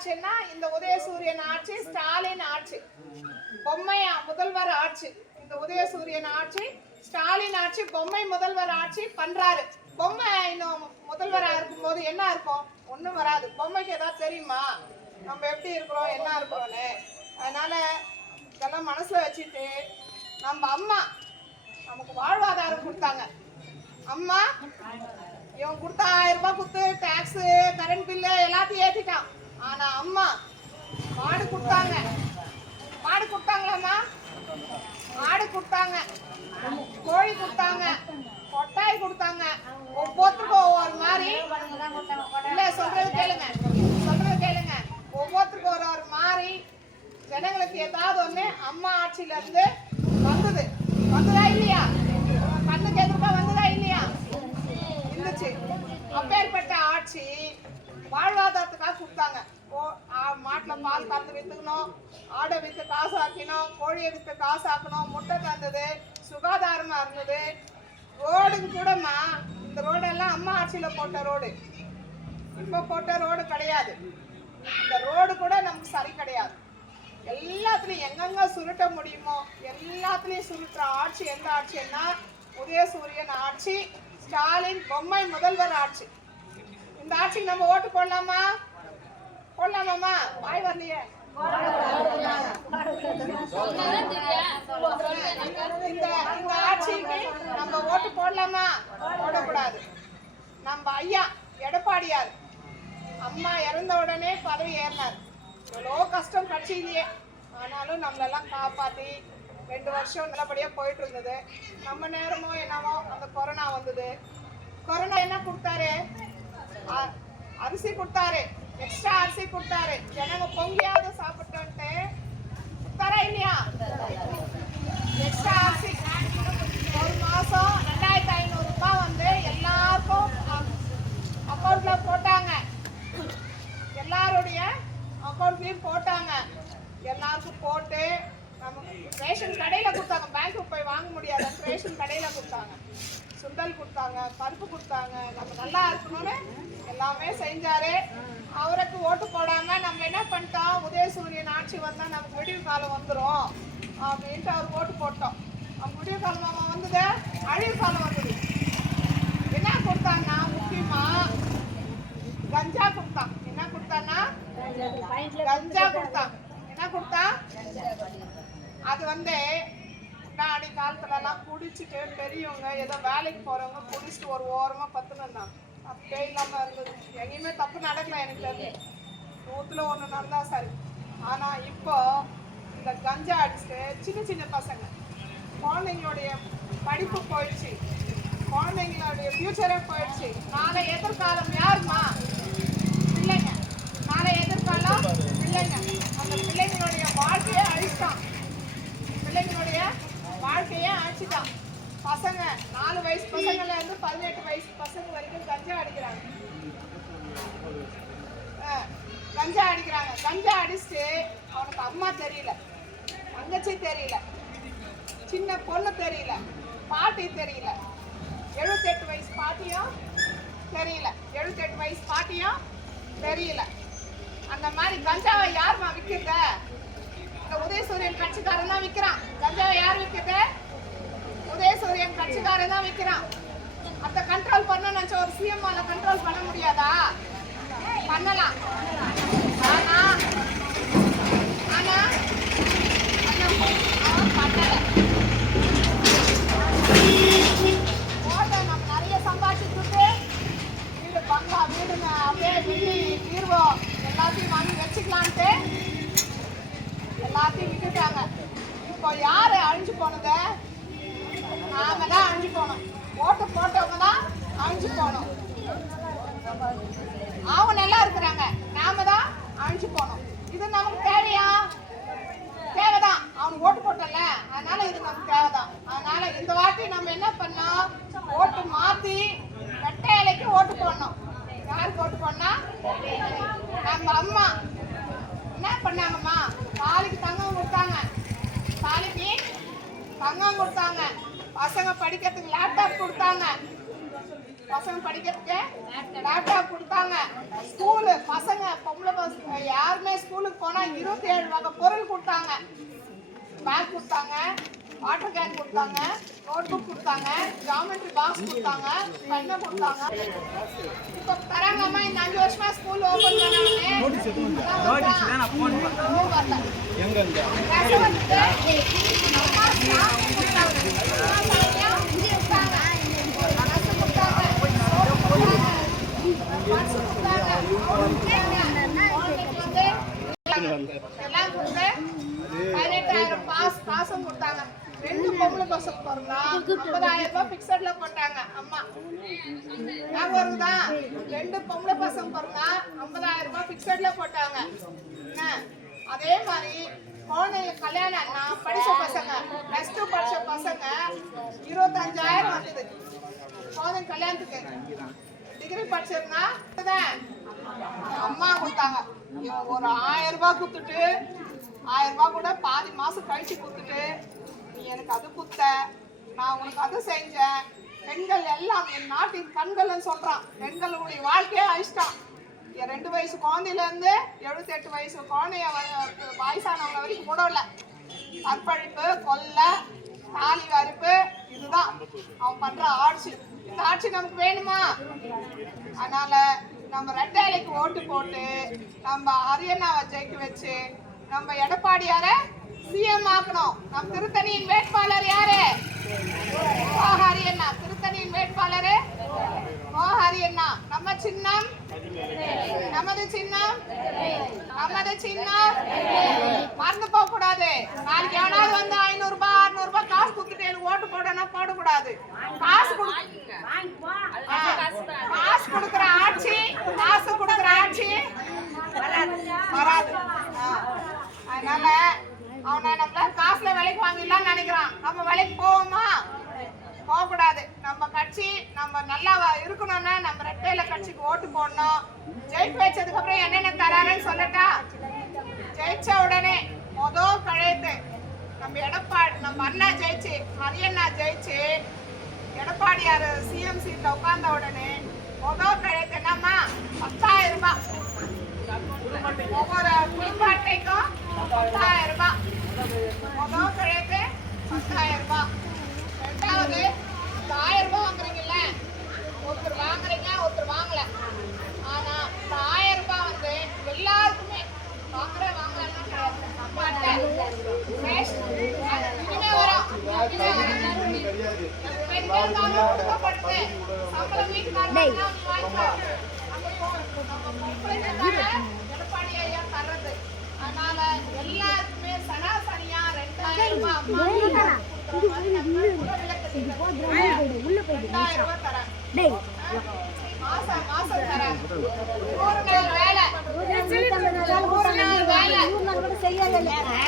ஆட்சின்னா இந்த உதயசூரியன் ஆட்சி, ஸ்டாலின் ஆட்சி. பொம்மையா முதல்வர் ஆட்சி. இந்த உதயசூரியன் ஆட்சி, ஸ்டாலின் ஆட்சி, பொம்மை முதல்வர் ஆட்சி பண்றாரு. பொம்மை இன்னும் முதல்வரா இருக்கும்போது என்ன இருக்கும்? ஒண்ணும் வராது. பொம்மைக்கு ஏதாவது தெரியுமா நம்ம எப்படி இருக்கிறோம், என்ன இருக்கிறோன்னு? அதனால இதெல்லாம் மனசுல வச்சுட்டு நம்ம அம்மா நமக்கு வாழ்வாதாரம் கொடுத்தாங்க. அம்மா இவன் கொடுத்த 1000 ரூபாய் கொடுத்து டாக்ஸ், கரண்ட் பில்லு எல்லாத்தையும் ஏத்திட்டான். ஆனா அம்மா மாடு கொடுத்தாங்க. மாடு கொடுத்தாங்களாம்மா? ஆடு கொடுத்தாங்க, கோழி கொடுத்தாங்க, கொட்டாய் கொடுத்தாங்க. ஒவ்வொருத்தருக்கும் ஒவ்வொரு மாதிரி. இல்ல சொல்றது கேளுங்க, ஒவ்வொருத்தருக்கும் ஒரு மாதிரி ஜனங்களுக்கு ஏதாவது ஒண்ணு அம்மா ஆட்சியில இருந்து வந்தது. வந்ததா இல்லையா? கண்ணுக்கு எதிர்ப்பா வந்ததா இல்லையா? இருந்துச்சு. அப்பேற்பட்ட ஆட்சி வாழ்வாதாரத்துக்காக கொடுத்தாங்க. மாட்டுல பால் கறந்து வித்துக்கணும், ஆடை வித்து காசு ஆக்கணும், கோழியை வித்து காசு ஆக்கணும், முட்டை தந்தது, சுகாதாரமா இருந்தது. ரோடுக்கு கூடமா இந்த ரோடெல்லாம் அம்மா ஆட்சியில போட்ட ரோடு, இப்ப போட்ட ரோடு கிடையாது. இந்த ரோடு கூட நமக்கு சரி கிடையாது. எல்லாத்துலயும் எங்கெங்க சுருட்ட முடியுமோ எல்லாத்துலயும் சுருட்டுற ஆட்சி எந்த ஆட்சின்னா உதயசூரியன் ஆட்சி, ஸ்டாலின் பொம்மை முதல்வர் ஆட்சி. இந்த ஆட்சிக்கு நம்ம ஓட்டு போடலாமா? போடலாமாமா? வாய் வரலையே. இந்த ஆட்சிக்கு நம்ம ஓட்டு போடலாமா? போடக்கூடாது. நம்ம ஐயா எடப்பாடியார் அம்மா இறந்த உடனே பதவி ஏறினார். எவ்வளோ கஷ்டம் கட்சியிலேயே. ஆனாலும் நம்மளெல்லாம் காப்பாற்றி 2 வருஷம் நல்லபடியா போயிட்டு இருந்தது. நம்ம நேரமோ என்னவோ அந்த கொரோனா வந்தது. கொரோனா என்ன கொடுத்தாரு? அரிசி கொடுத்தாரு, எக்ஸ்ட்ரா அரிசி கொடுத்தாரு. ஜனங்க பொங்கியாவது சாப்பிட்டு கொடுத்தாரா இல்லையா? எக்ஸ்ட்ரா அரிசி ஒரு மாசம் 2500 ரூபாய் வந்து எல்லாருக்கும் அக்கௌண்ட்ல போட்டாங்க. எல்லாருடைய அக்கௌண்ட்லயும் போட்டாங்க. எல்லாருக்கும் போட்டு நமக்கு ரேஷன் கடையில கொடுத்தாங்க. பேங்க்குக்கு போய் வாங்க முடியாது, ரேஷன் கடையில கொடுத்தாங்க. சுண்டல் கொடுத்தாங்க, பருப்பு கொடுத்தாங்க. நம்ம நல்லா இருக்கணும்னு எல்லாமே செஞ்சாரு. அவருக்கு ஓட்டு போடாம நம்ம என்ன பண்ணிட்டோம்? உதயசூரியன் ஆட்சி வந்தா நமக்கு விடிவு காலம் வந்துடும் அப்படின்ட்டு அவர் ஓட்டு போட்டோம். அவங்க விடிவு காலம் வந்தது, அழிவு காலம் வந்தது. என்ன கொடுத்தாங்கன்னா முக்கியமா கஞ்சா கொடுத்தான். என்ன கொடுத்தான்னா கஞ்சா கொடுத்தான். என்ன கொடுத்தா? அது வந்து முன்னாடி காலத்துல எல்லாம் குடிச்சுட்டு பெரியவங்க ஏதோ வேலைக்கு போறவங்க குடிச்சிட்டு ஒரு ஓரமா பத்துனா அப்பே இல்லாம இருந்தது. எங்கேயுமே தப்பு நடக்கல எனக்கு தெரிஞ்சு. 100ல் 1 நடந்தா சரி. ஆனா இப்போ இந்த கஞ்சா அடிச்சுட்டு சின்ன சின்ன பசங்க, குழந்தைங்களுடைய படிப்பு போயிடுச்சு, குழந்தைங்களுடைய ஃபியூச்சரே போயிடுச்சு. நாளை எதிர்காலம் யாருமா? பிள்ளைங்க. நாளை எதிர்காலம் பிள்ளைங்க. அந்த பிள்ளைங்களுடைய வாழ்க்கையே அழிச்சிட்டான். பிள்ளைங்களுடைய வாழ்க்கையே அழிச்சிட்டான். பசங்க 4 வயசு பசங்கள்ல இருந்து 18 வயசு பசங்க வரைக்கும் கஞ்சா அடிக்கிறாங்க. கஞ்சா அடிக்கிறாங்க. கஞ்சா அடிச்சுட்டு அவனுக்கு அம்மா தெரியல, தங்கச்சி தெரியல, சின்ன பொண்ணு தெரியல, பாட்டி தெரியல, 78 வயசு பாட்டியும் தெரியல, 78 வயசு பாட்டியும் தெரியல. அந்த மாதிரி கஞ்சாவை யாருமா விற்கிறத? இந்த உதயசூரியன் கட்சிக்காரன் தான் விற்கிறான். கஞ்சாவை யார் விற்கிறது? உதயசூரியன் கட்சிக்காரன் தான் விற்கிறான். அதை கண்ட்ரோல் பண்ண நினைச்ச ஒரு சிஎம் கண்ட்ரோல் பண்ண முடியாதா? பண்ணலாம். ஆனா அவன் பண்ணல. நம்ம நிறைய சம்பாதிச்சுட்டு வீடு பங்களா வீடுங்க அப்படியே வெள்ளி தீர்வோ எல்லாத்தையும் வாங்கி வச்சுக்கலான்ட்டு எல்லாத்தையும் விட்டுட்டாங்க. இப்போ யாரு அழிஞ்சு போனது? நாம தான் அழிஞ்சு போனோம். ஓட்டு போட்டவங்க தான் அழிஞ்சு போனோம். அவங்க நல்லா இருக்கிறாங்க, நாம தான் அழிஞ்சு போனோம். இது நமக்கு தேவையா? தேவைதான். அவனுக்கு ஓட்டு போட்டல, அதனால இது நமக்கு தேவைதான். அதனால இந்த வாட்டி நம்ம என்ன பண்ணோம்? ஓட்டு மாத்தி வெட்டை இலைக்கு ஓட்டு போடணும். யாருக்கு ஓட்டு போடனா? நம்ம அம்மா என்ன பண்ணாங்கம்மா? தாலிக்கு தங்கம் கொடுத்தாங்க. தாலிக்கு தங்கம் கொடுத்தாங்க. பசங்க படிக்கிறதுக்கு லேப்டாப் கொடுத்தாங்க. பசங்க படிக்கிறதுக்கு லேப்டாப் கொடுத்தாங்க. ஸ்கூலு பசங்க பொம்பளை பசங்க யாருமே ஸ்கூலுக்கு போனா 27 வகை பொருள் கொடுத்தாங்க. பேக் கொடுத்தாங்க, வாட்டர் கேன் கொடுத்தாங்க, நோட் புக் கொடுத்தாங்க, ஜாமெட்ரி பாக்ஸ் கொடுத்தாங்க, பெண்ணை கொடுத்தாங்க. இப்போ தராங்கம்மா. இந்த 5 வருஷமா ஸ்கூல் ஓபன் பண்ணாலே எல்லாம் கொடுத்து 18,000 காசும் கொடுத்தாங்க. 2 பொம்பளை பசங்க பிறந்தா 50,000 ரூபாய் பிக்சட்ல போட்டாங்க அம்மா. ஞாபகம் வருதா? 2 பொம்பளை பசங்க பிறந்தா 50,000 ரூபாய் பிக்சட்ல போட்டாங்க. அதே மாதிரி குழந்தைங்க கல்யாணம்னா படிச்ச பசங்க +2 படிச்ச பசங்க 25,000 வந்தது குழந்தைங்க கல்யாணத்துக்கு. டிகிரி படிச்சிருந்தா அம்மா கொடுத்தாங்க. ஒரு 1000 ரூபாய் கொடுத்துட்டு 1000 ரூபாய் கூட பாதி மாசம் கழிச்சு கொடுத்துட்டு, நீ எனக்கு அது கொடுத்த, நான் உனக்கு அது செஞ்சேன். பெண்கள் எல்லாம் என் நாட்டின் கண்கள்னு சொல்றான். பெண்களுடைய வாழ்க்கையே அழிச்சிட்டான். 2 வயசு குழந்தையில இருந்து 78 வயசு குழந்தைய வயசானவங்க வரைக்கும் கூட இல்லை. கற்பழிப்பு, கொல்லை, தாலி அறுப்பு, இதுதான் அவன் பண்ற ஆட்சி. இந்த ஆட்சி நமக்கு வேணுமா? அதனால நம்ம ரெட்டைலைக்கு ஓட்டு போட்டு நம்ம ஹரியண்ணாவை ஜெயிக்க வச்சு நம்ம எடப்பாடியார சிஎம் ஆக்கணும். நம் திருத்தணியின் வேட்பாளர் யாரு? ஹரியண்ணா. திருத்தணியின் வேட்பாளர் ஹரியண்ணா. நம்ம சின்னம், நமது சின்னம், நமது சின்னம் மறந்து போக கூடாது. நாளைக்கு எவனாவது வந்து 500 ரூபாய் 600 ரூபாய் காசு கொடுத்துட்டு எனக்கு ஓட்டு போடணும் போடக்கூடாது. காசு கொடுக்குற ஆட்சி, காசு கொடுக்குற ஆட்சி வராது. அதனால அவனை நம்மள காசுல விலைக்கு வாங்கிடலாம்னு நினைக்கிறான். நம்ம விலைக்கு போவோமா? போகக்கூடாது. நம்ம கட்சி நம்ம நல்லா இருக்கணும்னா நம்ம ரெட்டையில கட்சிக்கு ஓட்டு போடணும். ஜெயிக்க வச்சதுக்கு அப்புறம் என்னென்ன தராருன்னு சொல்லட்டா? ஜெயிச்ச உடனே முதல் கழைத்து நம்ம எடப்பாடி, நம்ம அண்ணா ஜெயிச்சு, ஹரியண்ணா ஜெயிச்சு எடப்பாடியார் சிஎம் சீட்ல உட்கார்ந்த உடனே முதல் கழைத்து என்னம்மா? 10,000 ரூபாய். ஒவ்வொரு குடும்ப அட்டைக்கும் 10,000 ரூபாய். முதல் கழைத்து 10,000 ரூபாய். ரெண்டாவது 1000 ரூபாய் வாங்குறீங்கல்ல, ஒருத்தர் வாங்குறீங்க ஒருத்தர் வாங்கல. ஆனா 1000 ரூபாய் வந்து எல்லாருக்குமே வாங்கலாம். எடப்பாடி ஐயா தர்றது. அதனால எல்லாருக்குமே சராசரியா 2,000 ரூபாய் மாசம் தராங்க. 100 நாள் வேலை, 100 நாள் வேலை.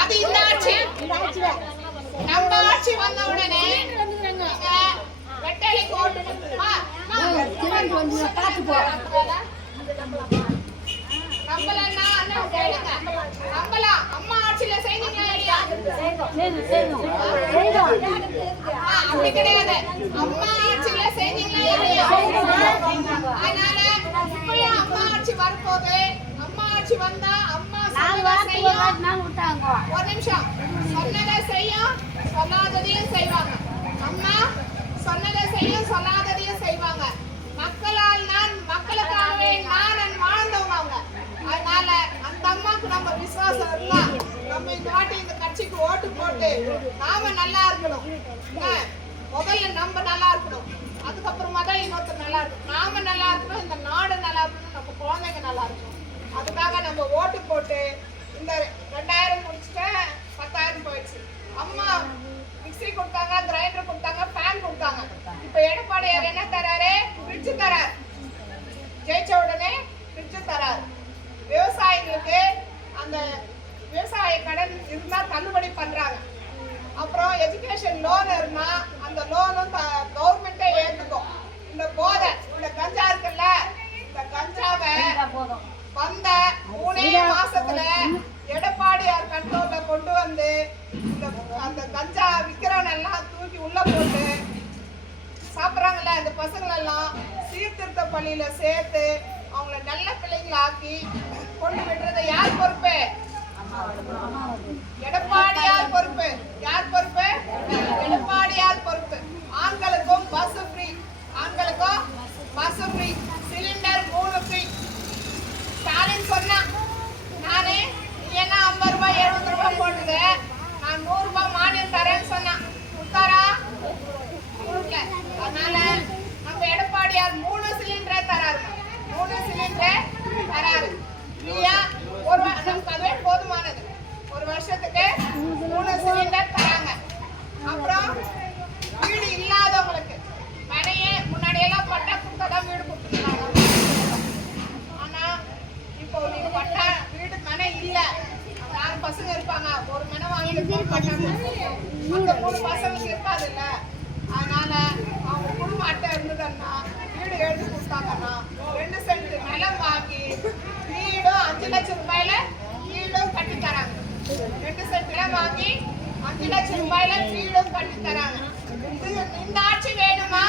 அது இந்த ஆட்சி. நம்ம ஆட்சி வந்த உடனே வெட்டைலைக்கு ஓட்டு நம்பலன்னா அண்ணன் கேளுங்க. நம்பலாம். அம்மா ஆட்சியில செய்தீங்களா இல்லையா? அப்படி கிடையாது. அம்மா ஆட்சியில செய்தீங்களா இல்லையா? அதனால இப்பயும் அம்மா ஆட்சி வரப்போகுது. அம்மா ஆட்சி வந்தா அம்மா ஒரு நிமிஷம் சொன்னதை செய்யும், சொல்லாததையும் செய்வாங்க. அம்மா சொன்னதை செய்யும், சொல்லாததையும் செய்வாங்க. மக்களால் நான், மக்களுக்காகவே நான் வாழ்ந்தவங்க அவங்க. அதனால அந்த அம்மாவுக்கு நம்ம விசுவாசம் இருந்தா நம்ம இந்த வாட்டி இந்த கட்சிக்கு ஓட்டு போட்டு நாம நல்லா இருக்கணும். முதல்ல நம்ம நல்லா இருக்கணும், அதுக்கப்புறமா தான் இன்னொருத்தர் நல்லா இருக்கணும். நாம நல்லா இருக்கணும், இந்த நாடு நல்லா இருக்கணும், நம்ம குழந்தைங்க நல்லா இருக்கணும். அதுக்காக நம்ம ஓட்டு போட்டு இந்த 2000 முடிச்சுட்டேன், 10,000 போயிடுச்சு. அம்மா மிக்சி கொடுத்தாங்க, கிரைண்டர் கொடுத்தாங்க, ஃபேன் கொடுத்தாங்க. இப்ப எடப்பாடியார் என்ன தராரு? ஃப்ரிட்ஜ் தராரு. ஜெயிச்ச உடனே ஃப்ரிட்ஜ் தராரு. விவசாயிகளுக்கு அந்த விவசாய கடன் இருந்தா தள்ளுபடி பண்றாங்க. அப்புறம் எஜுகேஷன் லோன் இருந்தா அந்த லோனும் கவர்மெண்டே ஏத்துக்கும். இந்த போதை, இந்த கஞ்சா இருக்குல்ல, இந்த கஞ்சாவை வந்த 3 மாசத்துல எடப்பாடியார் கண்ட்ரோல்ல கொண்டு வந்து அந்த கஞ்சா விக்கிறவன் எல்லாம் தூக்கி உள்ள போட்டு சாப்பிட்றாங்கல்ல அந்த பசங்களெல்லாம் சீர்திருத்த பள்ளியில சேர்த்து அவங்கள நல்ல பிள்ளைங்களாக்கி கொண்டு விடுறதை யார் பொறுப்பு? எடப்பாடியார் பொறுப்பு. யார் பொறுப்பு? எடப்பாடியார் பொறுப்பு. ஆண்களுக்கும் பஸ் ஃப்ரீ, ஆண்களுக்கும் bus free, cylinder 3 free. Stalin சொன்னா நானே நீ என்ன 50 ரூபாய் 70 ரூபாய் போட்டுது, நான் 100 ரூபாய் மானியம் தரேன்னு சொன்னான். கொடுத்தாரா? கொடுக்கல. அதனால நம்ம எடப்பாடியார் 3 சிலிண்டரே தராரு. 3 சிலிண்டரே தராரு. இல்லையா? நமக்கு அதுவே போதுமானது. ஒரு வருஷத்துக்கு 3 சிலிண்டர் தராங்க. அப்புறம் வீடு இல்லாதவங்களுக்கு மனையே முன்னாடி எல்லாம் பட்டா கொடுத்தாதான் வீடு கொடுத்துருந்தாங்க. ஆனா இப்போ நீங்க பட்டா வீடு மனை இல்ல, 4 பசங்க இருப்பாங்க, ஒரு மனை வாங்கிட்டு பட்டா அந்த 3 பசங்களுக்கு இருக்காது இல்ல. அதனால அவங்க குடும்ப அட்டை இருந்ததுன்னா வீடு எழுதி கொடுத்தாங்கன்னா 2 சென்ட் நிலம் வாங்கி வீடும் 5 லட்சம் ரூபாயில வீடும் கட்டி தராங்க. 2 சென்ட் நிலம் வாங்கி 5 லட்சம் ரூபாயில வீடும் கட்டி தராங்க. இந்த ஆட்சி வேணுமா?